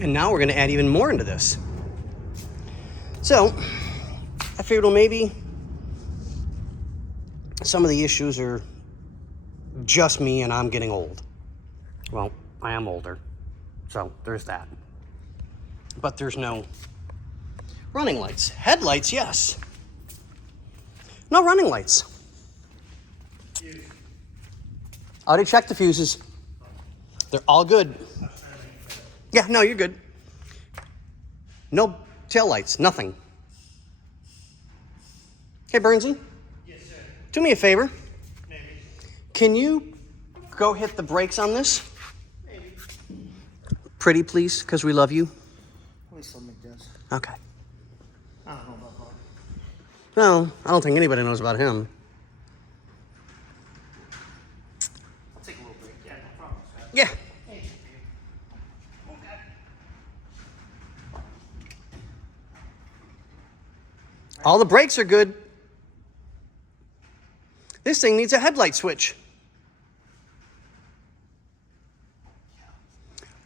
And now we're going to add even more into this. So I figured, well, maybe some of the issues are just me and I'm getting old. Well, I am older, so there's that. But there's no running lights. Headlights, yes. No running lights. I already checked the fuses. They're all good. Yeah, no, you're good. No tail lights, nothing. Hey, Bernsey? Yes, sir. Do me a favor. Maybe. Can you go hit the brakes on this? Maybe. Pretty, please, because we love you. At least something does. Okay. I don't know about that. No, I don't think anybody knows about him. I'll take a little break. Yeah, no problem, sir. Yeah. Hey. Okay. All the brakes are good. This thing needs a headlight switch.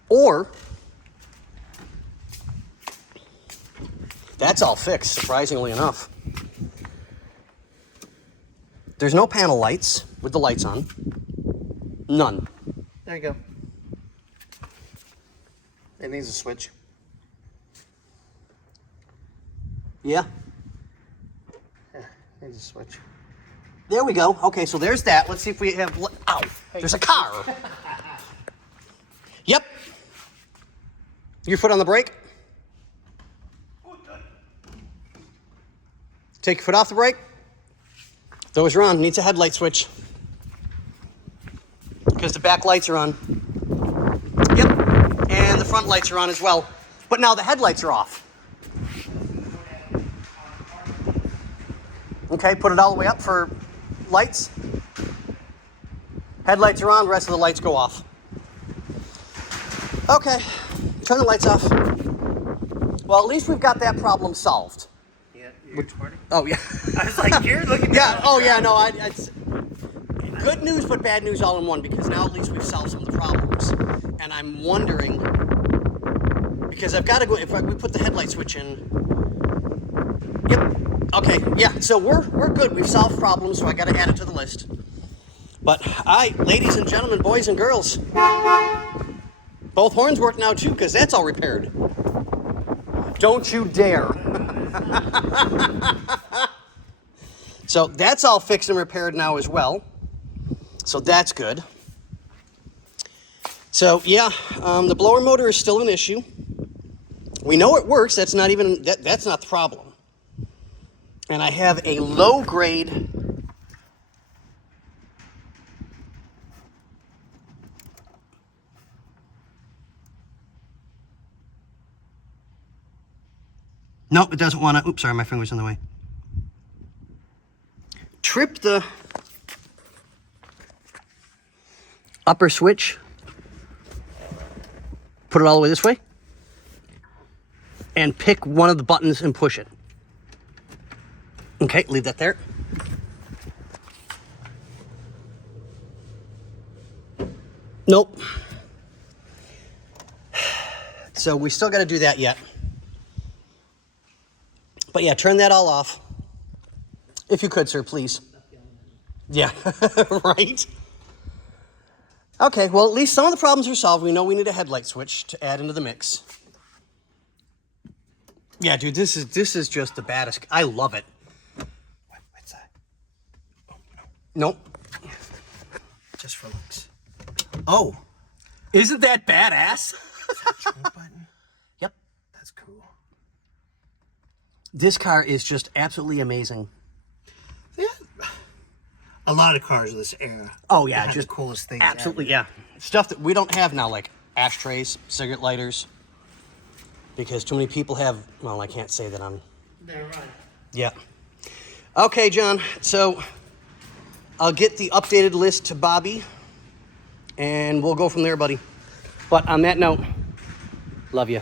Or, that's all fixed, surprisingly enough. There's no panel lights with the lights on. None. There you go. It needs a switch. Yeah. Yeah, it needs a switch. There we go. Okay, so there's that. Let's see if we have... Ow! There's a car. Yep. Your foot on the brake. Take your foot off the brake. Those are on. Needs a headlight switch. Because the back lights are on. Yep. And the front lights are on as well. But now the headlights are off. Okay, put it all the way up for lights. Headlights are on, the rest of the lights go off. Okay, turn the lights off. Well, at least we've got that problem solved. Yeah, you're party? Oh, yeah. I was like, you're looking Yeah, oh, yeah, no, it's good news but bad news all in one, because now at least we've solved some of the problems. And I'm wondering, because I've got to go, if we put the headlight switch in. Yep. Okay, yeah, so we're good. We've solved problems, so I got to add it to the list. But, ladies and gentlemen, boys and girls, both horns work now, too, because that's all repaired. Don't you dare. So that's all fixed and repaired now as well. So that's good. So, yeah, the blower motor is still an issue. We know it works. That's not even, that's not the problem. And I have a low grade nope, it doesn't want to. Oops, sorry, my finger's in the way. Trip the upper switch. Put it all the way this way. And pick one of the buttons and push it. Okay, leave that there. Nope. So we still got to do that yet. But yeah, turn that all off. If you could, sir, please. Yeah, right? Okay, well, at least some of the problems are solved. We know we need a headlight switch to add into the mix. Yeah, dude, this is just the baddest. I love it. What's that? Oh, no. Nope. Just for looks. Oh, isn't that badass? Is that a trunk button? Yep. That's cool. This car is just absolutely amazing. Yeah. A lot of cars of this era. Oh, yeah, have just the coolest things absolutely, ever. yeah. Stuff that we don't have now, like ashtrays, cigarette lighters, because too many people have, well, I can't say that I'm... They're right. Yeah. Okay, John, so I'll get the updated list to Bobby, and we'll go from there, buddy. But on that note, love you.